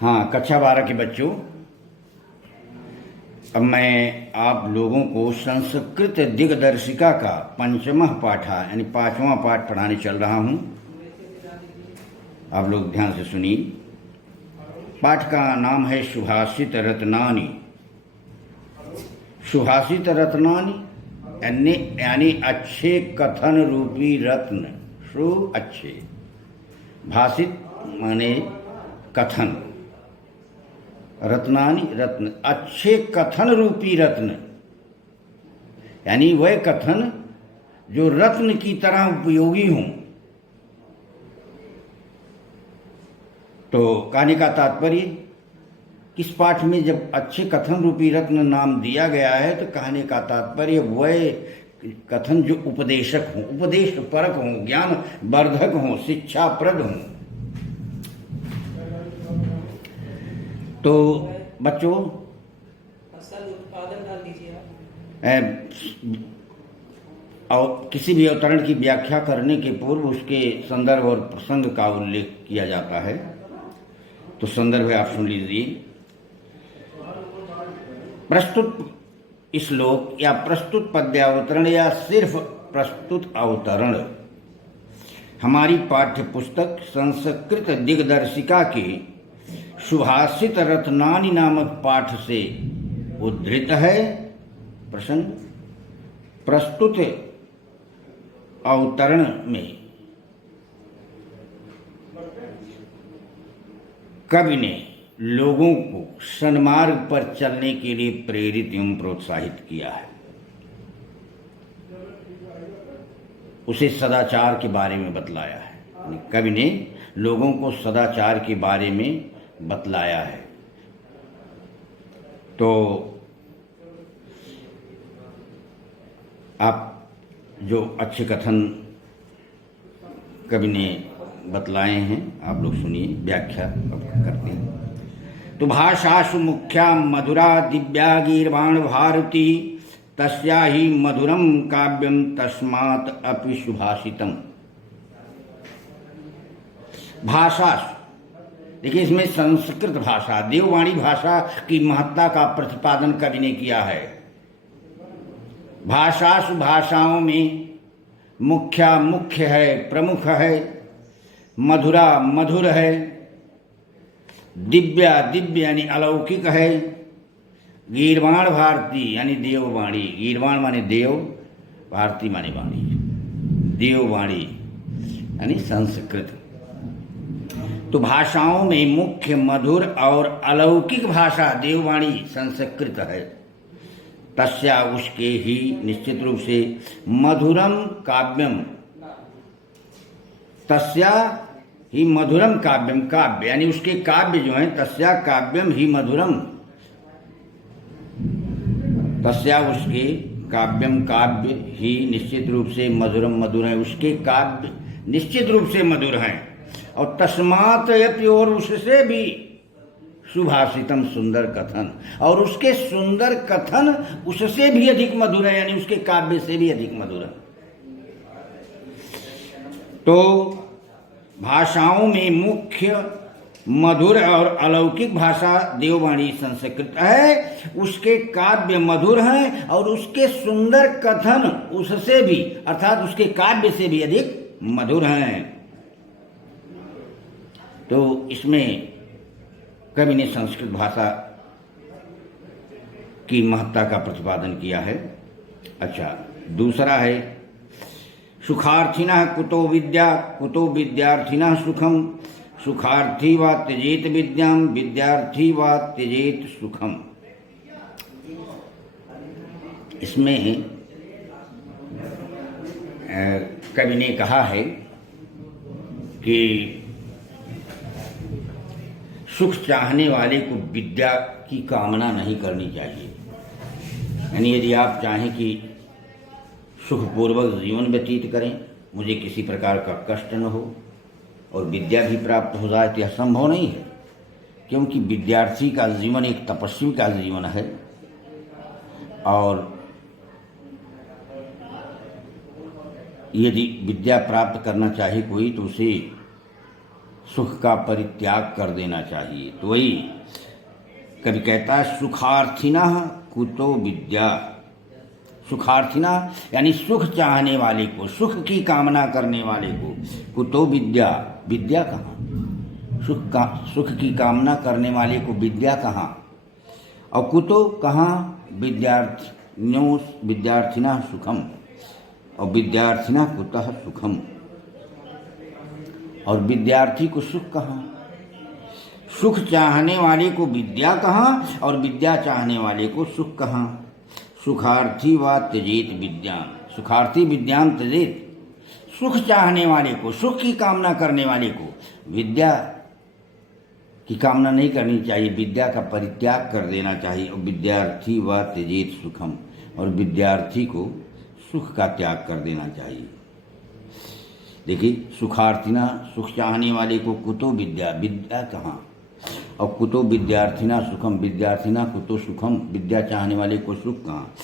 हाँ, कक्षा 12 के बच्चों, अब मैं आप लोगों को संस्कृत दिग्दर्शिका का पंचमः पाठा यानी 5वां पाठ पढ़ाने चल रहा हूँ। आप लोग ध्यान से सुनिए। पाठ का नाम है सुभाषित रत्नानि। सुभाषित रत्नानि यानी अच्छे कथन रूपी रत्न। सु अच्छे, भाषित माने कथन, रत्नानि रत्न, अच्छे कथन रूपी रत्न यानी वह कथन जो रत्न की तरह उपयोगी हों। तो कहने का तात्पर्य, इस पाठ में जब अच्छे कथन रूपी रत्न नाम दिया गया है तो कहने का तात्पर्य वह कथन जो उपदेशक हों, उपदेश परक हों, ज्ञान वर्धक हों, शिक्षाप्रद हों। तो बच्चों, और किसी भी अवतरण की व्याख्या करने के पूर्व उसके संदर्भ और प्रसंग का उल्लेख किया जाता है। तो संदर्भ आप सुन लीजिए। प्रस्तुत श्लोक या प्रस्तुत पद्यावतरण या सिर्फ प्रस्तुत अवतरण हमारी पाठ्य पुस्तक संस्कृत दिग्दर्शिका के सुभाषित रत्नानि नामक पाठ से उद्धृत है। प्रश्न, प्रस्तुत अवतरण में कवि ने लोगों को सन्मार्ग पर चलने के लिए प्रेरित एवं प्रोत्साहित किया है। उसे सदाचार के बारे में बतलाया है। कवि ने लोगों को सदाचार के बारे में बतलाया है। तो आप जो अच्छे कथन कवि ने बतलाए हैं आप लोग सुनिए, व्याख्या करते हैं। तो भाषासु मुख्या मधुरा दिव्या गीर्वाण भारती तस्या ही मधुरम काव्यम तस्मात् अपि सुभाषितम। भाषासु, देखिए इसमें संस्कृत भाषा, देववाणी भाषा की महत्ता का प्रतिपादन कवि ने किया है। भाषासु, भाषाओं में मुख्या मुख्य है, प्रमुख है, मधुरा मधुर है, दिव्या दिव्य यानी अलौकिक है, गीर्वाण भारती यानी देववाणी, गीर्वाण माने देव, भारती माने वाणी, देववाणी यानी संस्कृत। तो भाषाओं में मुख्य मधुर और अलौकिक भाषा देववाणी संस्कृत है। तस्या उसके ही निश्चित रूप से मधुरम काव्यम, तस्या ही मधुरम काव्यम, काव्य यानी उसके काव्य जो हैं, तस्या काव्यम ही मधुरम, तस्या उसके काव्यम काव्य ही निश्चित रूप से मधुरम मधुर है, उसके काव्य निश्चित रूप से मधुर हैं। और तस्मात् अपि, और उससे भी सुभाषितम सुंदर कथन, और उसके सुंदर कथन उससे भी अधिक मधुर है यानी उसके काव्य से भी अधिक मधुर है। तो भाषाओं में मुख्य मधुर और अलौकिक भाषा देववाणी संस्कृत है, उसके काव्य मधुर हैं और उसके सुंदर कथन उससे भी अर्थात उसके काव्य से भी अधिक मधुर हैं। तो इसमें कवि ने संस्कृत भाषा की महत्ता का प्रतिपादन किया है। अच्छा, दूसरा है सुखार्थिनः कुतो विद्या कुतो विद्यार्थिनः सुखम, सुखार्थी वा त्यजेत विद्यां विद्यार्थी वा त्यजेत सुखम। इसमें कवि ने कहा है कि सुख चाहने वाले को विद्या की कामना नहीं करनी चाहिए। यानी यदि आप चाहें कि सुखपूर्वक जीवन व्यतीत करें, मुझे किसी प्रकार का कष्ट न हो और विद्या भी प्राप्त हो जाए, तो यह संभव नहीं है। क्योंकि विद्यार्थी का जीवन एक तपस्वी का जीवन है और यदि विद्या प्राप्त करना चाहे कोई तो उसे सुख का परित्याग कर देना चाहिए। तो वही कभी कहता है सुखार्थिना कुतो विद्या। सुखार्थिना यानी सुख चाहने वाले को, सुख की कामना करने वाले को कुतो विद्या, विद्या कहाँ? सुख की कामना करने वाले को विद्या कहाँ? और कुतो कहाँ? विद्यार्थिना सुखम, और विद्यार्थिना कुतः सुखम। और विद्यार्थी को सुख कहाँ? सुख चाहने वाले को विद्या कहाँ और विद्या चाहने वाले को सुख कहाँ? सुखार्थी व त्यजेत विद्याम, सुखार्थी विद्याम त्यजेत। सुख चाहने वाले को, सुख की कामना करने वाले को विद्या की कामना नहीं करनी चाहिए, विद्या का परित्याग कर देना चाहिए। और विद्यार्थी व त्यजेत सुखम, और विद्यार्थी को सुख का त्याग कर देना चाहिए। देखिए सुखार्थिना, सुख चाहने वाले को कुतो विद्या, विद्या कहाँ? और कुतो विद्यार्थिना सुखम, विद्यार्थिना कुतो सुखम, विद्या चाहने वाले को सुख कहाँ?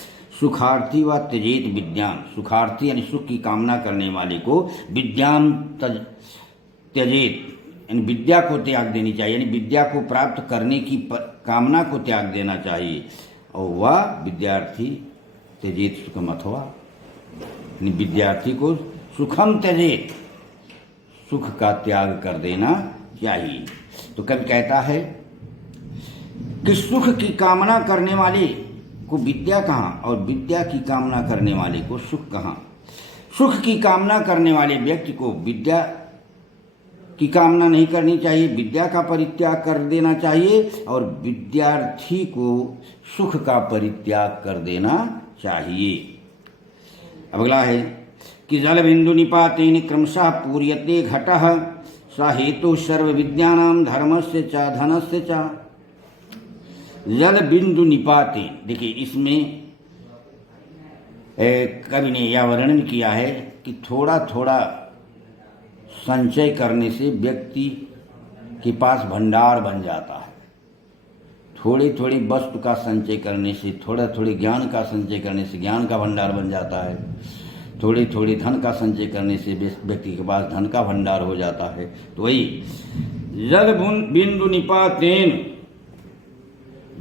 सुखार्थी व त्यजेत विद्याम, सुखार्थी यानी सुख की कामना करने वाले को विद्याम त्यजेत यानी विद्या को त्याग देनी चाहिए, यानी विद्या को प्राप्त करने की कामना को त्याग देना चाहिए। और वह विद्यार्थी त्यजेत सुखम, अथवा यानी विद्यार्थी को सुखम त्यजेत, सुख का त्याग कर देना चाहिए। तो कवि कहता है कि सुख की कामना करने वाले को विद्या कहाँ और विद्या की कामना करने वाले को सुख कहाँ? सुख की कामना करने वाले व्यक्ति को विद्या की कामना नहीं करनी चाहिए, विद्या का परित्याग कर देना चाहिए। और विद्यार्थी को सुख का परित्याग कर देना चाहिए। अगला है कि जल बिंदु निपातेन क्रमशः पूर्यते घटः स हेतु सर्व विद्यानां धर्मस्य च धनस्य च। जल बिंदु निपातेन, देखिए इसमें कवि ने यह वर्णन किया है कि थोड़ा थोड़ा संचय करने से व्यक्ति के पास भंडार बन जाता है। थोड़ी थोड़ी वस्तु का संचय करने से, थोड़ा थोड़ी ज्ञान का संचय करने से ज्ञान का भंडार बन जाता है। थोड़ी थोड़ी धन का संचय करने से व्यक्ति के पास धन का भंडार हो जाता है। तो वही जल बिंदु निपातेन,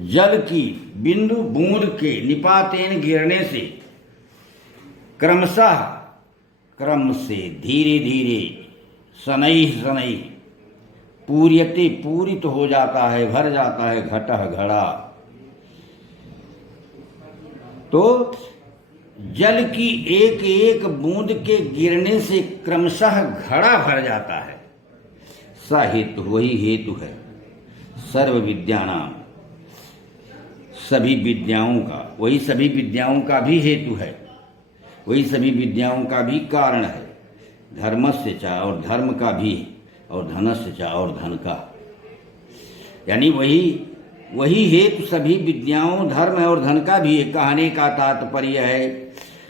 जल की बिंदु बूंद के निपातेन गिरने से, क्रमशः क्रम से, धीरे धीरे, शनैः शनैः, पूर्यते पूरित हो जाता है, भर जाता है, घटः घड़ा। तो जल की एक एक बूंद के गिरने से क्रमशः घड़ा भर जाता है। स हेतु, वही हेतु है, सर्व विद्यानाम, सभी विद्याओं का, वही सभी विद्याओं का भी हेतु है, वही सभी विद्याओं का भी कारण है। धर्मस्य च, और धर्म का भी, और धनस्य च, और धन का, यानी वही हेतु सभी विद्याओं, धर्म और धन का भी है। कहने का तात्पर्य है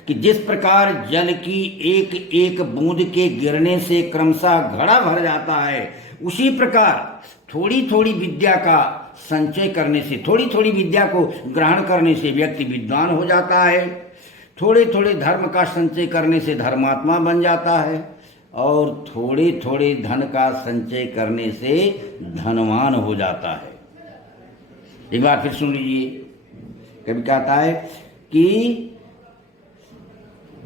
कि जिस प्रकार जल की एक एक बूंद के गिरने से क्रमशः घड़ा भर जाता है, उसी प्रकार थोड़ी थोड़ी विद्या का संचय करने से, थोड़ी थोड़ी विद्या को ग्रहण करने से व्यक्ति विद्वान हो जाता है। थोड़े थोड़े धर्म का संचय करने से धर्मात्मा बन जाता है, और थोड़े थोड़े धन का संचय करने से धनवान हो जाता है। एक बार फिर सुन लीजिए, कभी कहता है कि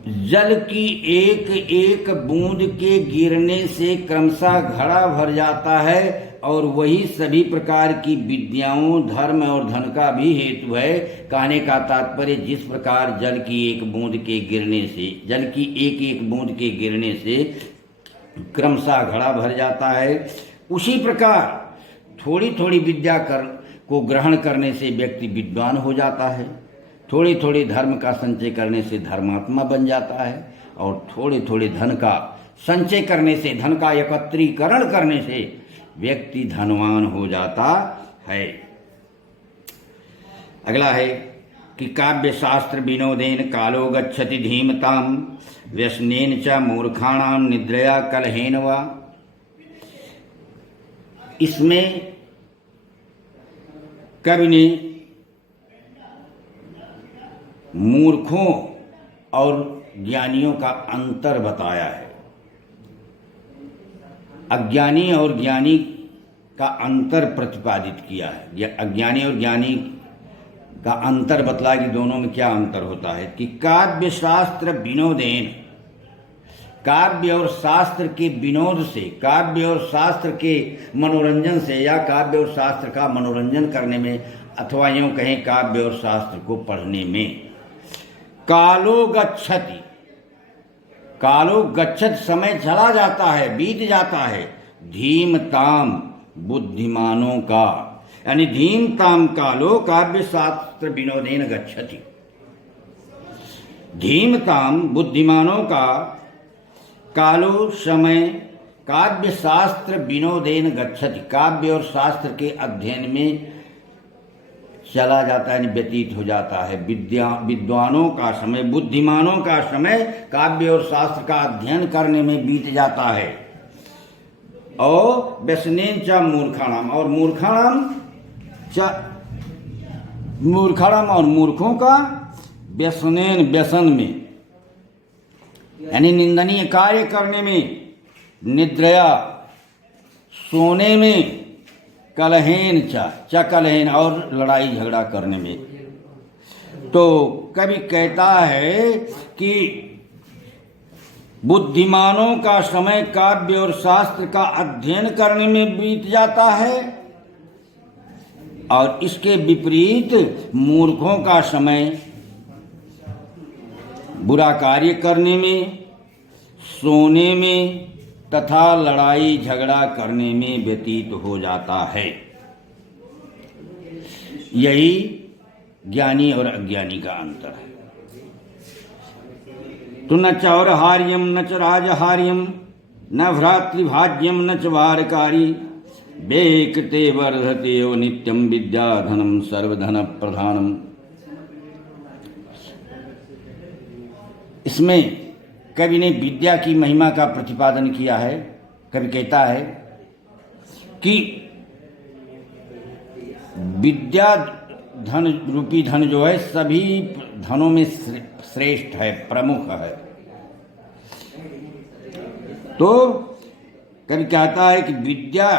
जल की एक एक बूंद के गिरने से क्रमशः घड़ा भर जाता है, और वही सभी प्रकार की विद्याओं, धर्म और धन का भी हेतु है। कहने का तात्पर्य जिस प्रकार जल की एक बूंद के गिरने से, जल की एक एक बूंद के गिरने से क्रमशः घड़ा भर जाता है, उसी प्रकार थोड़ी थोड़ी विद्या को ग्रहण करने से व्यक्ति विद्वान हो जाता है। थोड़े थोड़े धर्म का संचय करने से धर्मात्मा बन जाता है, और थोड़े थोड़े धन का संचय करने से, धन का एकत्रीकरण करने से व्यक्ति धनवान हो जाता है। अगला है कि काव्य शास्त्र विनोदेन कालो गच्छति धीमताम व्यसनेन च मूर्खाणाम निद्रया कलहेन वा। इसमें कवि ने मूर्खों और ज्ञानियों का अंतर बताया है। अज्ञानी और ज्ञानी का अंतर प्रतिपादित किया है। अज्ञानी और ज्ञानी का अंतर बतला कि दोनों में क्या अंतर होता है कि काव्य शास्त्र विनोदेन, काव्य और शास्त्र के विनोद से, काव्य और शास्त्र के मनोरंजन से, या काव्य और शास्त्र का मनोरंजन करने में, अथवा यूं कहें काव्य और शास्त्र को पढ़ने में, कालो गच्छति, कालो गच्छत समय चला जाता है, बीत जाता है, धीमताम बुद्धिमानों का, यानी धीमताम कालो काव्य शास्त्र विनोदेन गच्छति, धीमताम बुद्धिमानों का कालो समय काव्य शास्त्र विनोदेन गच्छति, काव्य और शास्त्र के अध्ययन में चला जाता है, व्यतीत हो जाता है। विद्वानों का समय, बुद्धिमानों का समय काव्य और शास्त्र का अध्ययन करने में बीत जाता है। और व्यसनेन च मूर्खाणाम, और मूर्खाणाम और मूर्खों का व्यसनेन, व्यसन में, यानी निंदनीय कार्य करने में, निद्रया सोने में, कलहेन च कलहेन और लड़ाई झगड़ा करने में। तो कवि कहता है कि बुद्धिमानों का समय काव्य और शास्त्र का अध्ययन करने में बीत जाता है, और इसके विपरीत मूर्खों का समय बुरा कार्य करने में, सोने में तथा लड़ाई झगड़ा करने में व्यतीत हो जाता है। यही ज्ञानी और अज्ञानी का अंतर है। तो न चौरहार्यम न च राजहार्यम न भ्रातृभाज्यम न च वारकारी बेकते वर्धते ओ नित्यम विद्याधनम सर्वधन प्रधानम। इसमें कवि ने विद्या की महिमा का प्रतिपादन किया है। कवि कहता है कि विद्या धन रूपी धन जो है सभी धनों में श्रेष्ठ है, प्रमुख है। तो कवि कहता है कि विद्या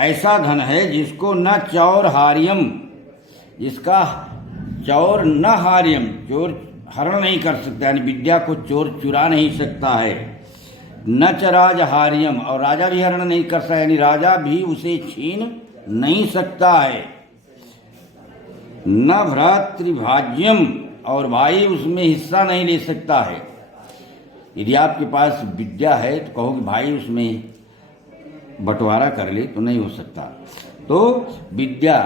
ऐसा धन है जिसको न चौर हार्यम, जिसका चौर न हार्यम, चोर हरण नहीं कर सकता, यानी विद्या को चोर चुरा नहीं सकता है। न च राजहार्यम, और राजा भी हरण नहीं कर सकता, यानी राजा भी उसे छीन नहीं सकता है। न भ्रातृभाज्यम, और भाई उसमें हिस्सा नहीं ले सकता है। यदि आपके पास विद्या है तो कहो कि भाई उसमें बंटवारा कर ले, तो नहीं हो सकता। तो विद्या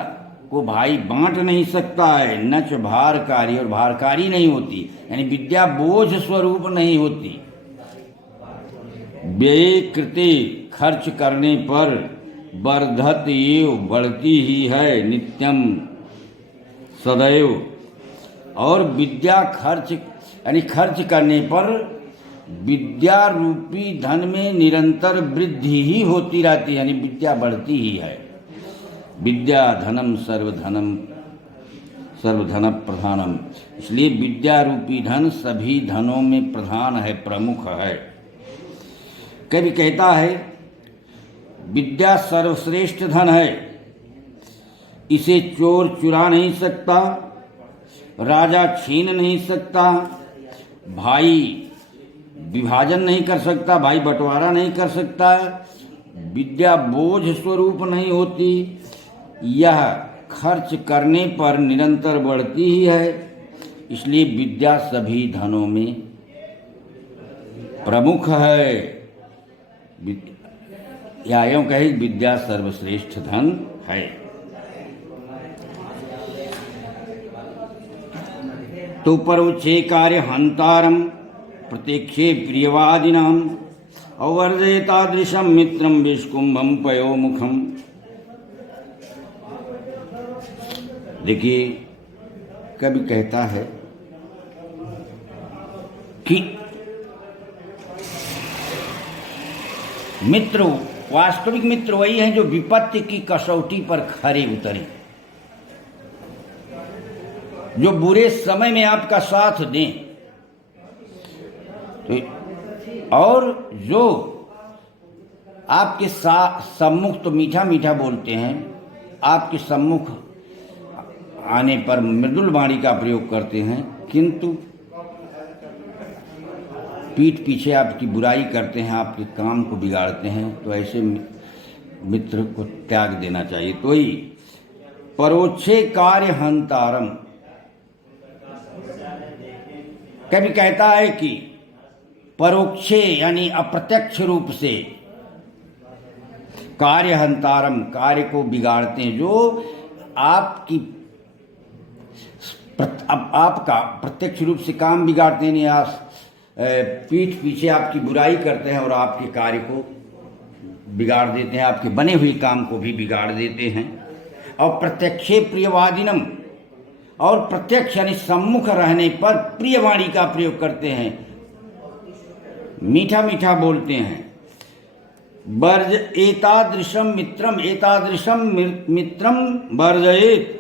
को भाई बांट नहीं सकता है। न च भारकारी, और भारकारी नहीं होती, यानी विद्या बोझ स्वरूप नहीं होती। व्यय कृते, खर्च करने पर, वर्धत एव, बढ़ती ही है, नित्यम सदैव। और विद्या खर्च, यानी खर्च करने पर विद्या रूपी धन में निरंतर वृद्धि ही होती रहती है, यानी विद्या बढ़ती ही है। विद्या धनम सर्वधनम सर्वधन प्रधानम, इसलिए विद्या रूपी धन सभी धनों में प्रधान है, प्रमुख है। कवि कहता है विद्या सर्वश्रेष्ठ धन है, इसे चोर चुरा नहीं सकता, राजा छीन नहीं सकता, भाई विभाजन नहीं कर सकता, भाई बंटवारा नहीं कर सकता। विद्या बोझ स्वरूप नहीं होती, यह खर्च करने पर निरंतर बढ़ती ही है, इसलिए विद्या सभी धनों में प्रमुख है। या यूं कहे विद्या सर्वश्रेष्ठ धन है। तो परोक्षे कार्य हंतारम प्रत्यक्षे प्रियवादिनाम अवर्जयतादृशम मित्रम विष्कुंभम पयोमुखम। देखिए कवि कहता है कि मित्र, वास्तविक मित्र वही हैं जो विपत्ति की कसौटी पर खरे उतरे, जो बुरे समय में आपका साथ दें, तो और जो आपके सम्मुख तो मीठा मीठा बोलते हैं, आपके सम्मुख आने पर मृदुल वाणी का प्रयोग करते हैं, किंतु पीठ पीछे आपकी बुराई करते हैं, आपके काम को बिगाड़ते हैं, तो ऐसे मित्र को त्याग देना चाहिए। तो ही परोक्षे कार्य हंतारम, कभी कहता है कि परोक्षे यानी अप्रत्यक्ष रूप से कार्य हंतारम, कार्य को बिगाड़ते हैं, जो आपकी आपका प्रत्यक्ष रूप से काम बिगाड़ते हैं, या पीठ पीछे आपकी बुराई करते हैं और आपके कार्य को बिगाड़ देते हैं, आपके बने हुए काम को भी बिगाड़ देते हैं। और प्रत्यक्षे प्रियवादिनम, और प्रत्यक्ष यानी सम्मुख रहने पर प्रियवाणी का प्रयोग करते हैं, मीठा मीठा बोलते हैं। वर्ज एतादृशम मित्रम, एतादृशम मित्रम वर्जयेत,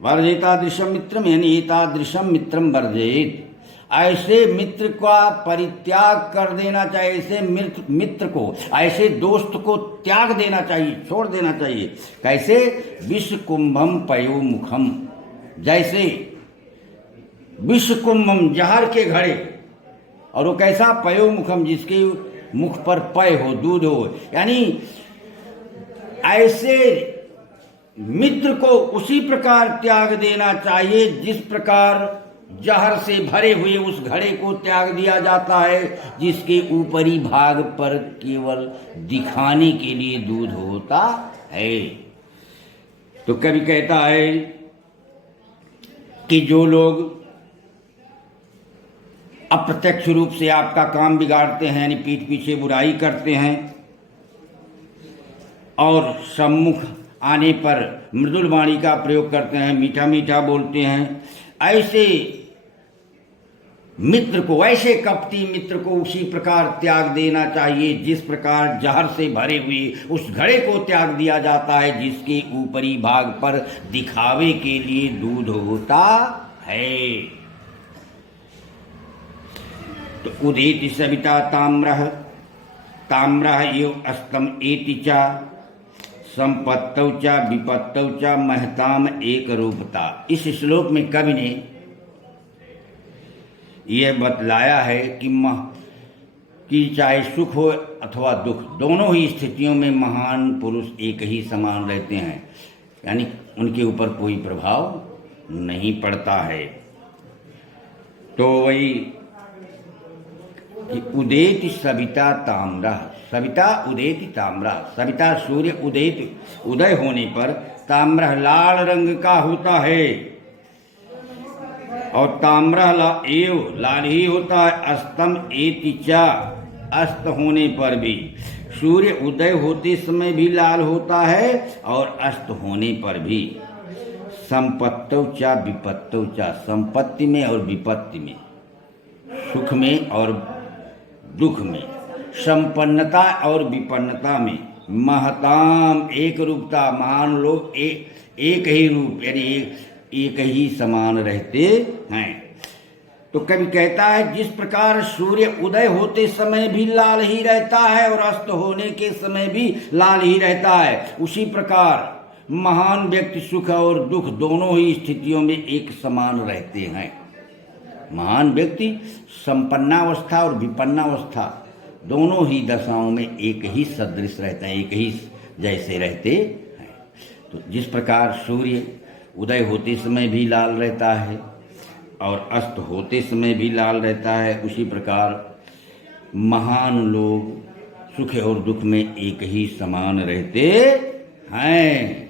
वर्जेतादृशम मित्रम यानी एतादृशम मित्रम वर्जयेत, ऐसे मित्र का परित्याग कर देना चाहिए, ऐसे मित्र को, ऐसे दोस्त को त्याग देना चाहिए, छोड़ देना चाहिए। कैसे? विष कुंभम पयो मुखम, जैसे विष कुंभम जहर के घड़े, और वो कैसा? पयो मुखम, जिसके मुख पर पय हो, दूध हो, यानी ऐसे मित्र को उसी प्रकार त्याग देना चाहिए जिस प्रकार जहर से भरे हुए उस घड़े को त्याग दिया जाता है, जिसके ऊपरी भाग पर केवल दिखाने के लिए दूध होता है। तो कभी कहता है कि जो लोग अप्रत्यक्ष रूप से आपका काम बिगाड़ते हैं, यानी पीठ पीछे बुराई करते हैं, और सम्मुख आने पर मृदुल वाणी का प्रयोग करते हैं, मीठा मीठा बोलते हैं, ऐसे मित्र को, ऐसे कपटी मित्र को उसी प्रकार त्याग देना चाहिए जिस प्रकार जहर से भरे हुए उस घड़े को त्याग दिया जाता है, जिसके ऊपरी भाग पर दिखावे के लिए दूध होता है। तो उदेति सविता ताम्रः, ताम्रः एव अस्तम एति च, संपत्तौ च विपत्तौ च महताम एक रूपता। इस श्लोक में कवि ने यह बतलाया है कि चाहे सुख हो अथवा दुख, दोनों ही स्थितियों में महान पुरुष एक ही समान रहते हैं, यानी उनके ऊपर कोई प्रभाव नहीं पड़ता है। तो वही कि उदेति सविता ताम्रः, सविता उदेति ताम्रः, सविता सूर्य उदय होने पर ताम्रः लाल रंग का होता है, और ताम्रः एव लाल ही होता है। अस्तम एति च, अस्त होने पर भी, सूर्य उदय होते समय भी लाल होता है और अस्त होने पर भी। संपत्तौ च विपत्तौ च, संपत्ति में और विपत्ति में, सुख में और दुख में, संपन्नता और विपन्नता में, महताम एक रूपता, महान लोग एक ही रूप यानी एक ही समान रहते हैं। तो कवि कहता है जिस प्रकार सूर्य उदय होते समय भी लाल ही रहता है और अस्त होने के समय भी लाल ही रहता है, उसी प्रकार महान व्यक्ति सुख और दुख दोनों ही स्थितियों में एक समान रहते हैं। महान व्यक्ति संपन्नावस्था और विपन्नावस्था दोनों ही दशाओं में एक ही सदृश रहते हैं, एक ही जैसे रहते हैं। तो जिस प्रकार सूर्य उदय होते समय भी लाल रहता है और अस्त होते समय भी लाल रहता है, उसी प्रकार महान लोग सुख और दुख में एक ही समान रहते हैं।